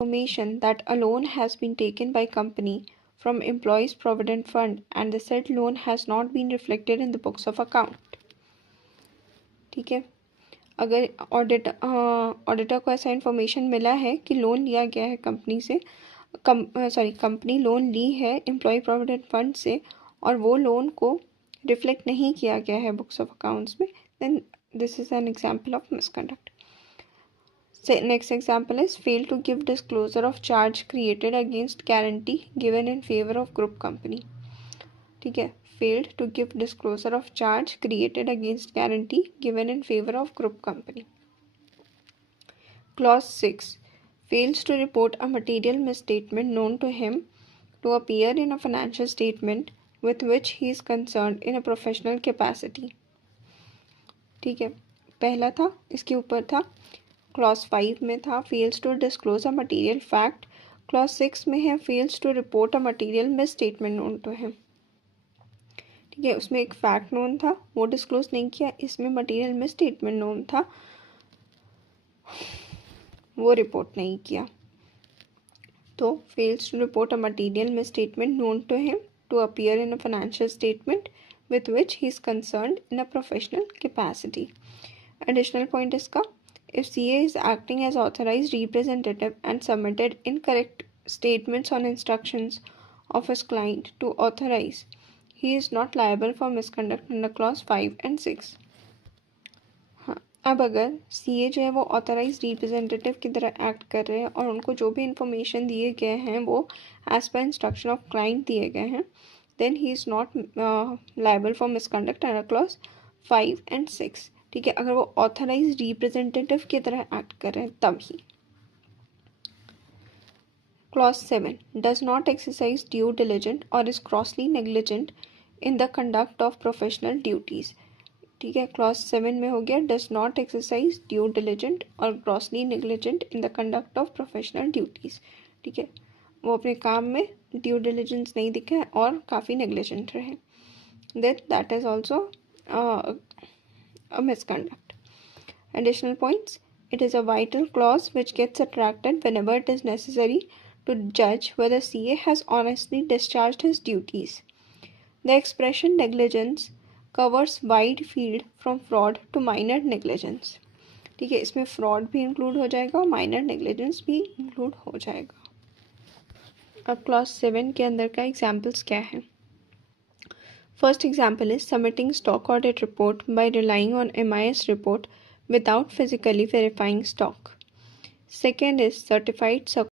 information that a loan has been taken by company from employees provident fund and the said loan has not been reflected in the books of account. ठीक है, अगर auditor को ऐसा information मिला है कि loan लिया गया है कंपनी से, कंपनी लोन ली है एम्प्लॉय प्रोविडेंट फंड से और वो लोन को रिफ्लेक्ट नहीं किया गया है बुक्स ऑफ अकाउंट्स में, then this is an example of misconduct. Next example is fail to give disclosure of charge created against guarantee given in favor of group company. ठीक है, failed to give disclosure of charge created against guarantee given in favor of group company. Clause 6 fails to report a material misstatement known to him to appear in a financial statement with which he is concerned in a professional capacity. ठीक है, पहला था, इसके ऊपर था clause 5 में था fails to disclose a material fact, clause 6 में है fails to report a material misstatement known to him. ठीक है, उसमें एक फैक्ट नोन था वो डिस्क्लोज नहीं किया, इसमें मटीरियल मिस स्टेटमेंट नोन था वो रिपोर्ट नहीं किया. तो fails to report a material misstatement known to him to appear in a financial statement with which he is concerned in a professional capacity. Additional point इसका, if CA is acting as authorized representative and submitted incorrect statements on instructions of his client to authorize, he is not liable for misconduct under clause 5 and 6. हाँ, अब अगर CA जो है वो authorise representative की तरह act कर रहे हैं और उनको जो भी इंफॉर्मेशन दिए गए हैं वो as per instruction of client दिए गए हैं, then he is not liable for misconduct under clause 5 and 6. ठीक है, अगर वो ऑथराइज रिप्रेजेंटेटिव की तरह एक्ट कर रहे हैं तब ही. Clause 7 does not exercise due diligence or is grossly negligent in the conduct of professional duties. ठीक है, clause 7 में हो गया does not exercise due diligence or grossly negligent in the conduct of professional duties. ठीक है, वो अपने काम में ड्यू डिलिजेंस नहीं दिखा है और काफ़ी नेग्लिजेंट रहे, that is also a misconduct. Additional points, it is a vital clause which gets attracted whenever it is necessary to judge whether CA has honestly discharged his duties. The expression negligence covers wide field from fraud to minor negligence. ठीक है, इसमें fraud भी include हो जाएगा और minor negligence भी include हो जाएगा. अब क्लास 7 के अंदर का एग्जाम्पल्स क्या है. First example is submitting stock audit report by relying on MIS report without physically verifying stock. Second is certified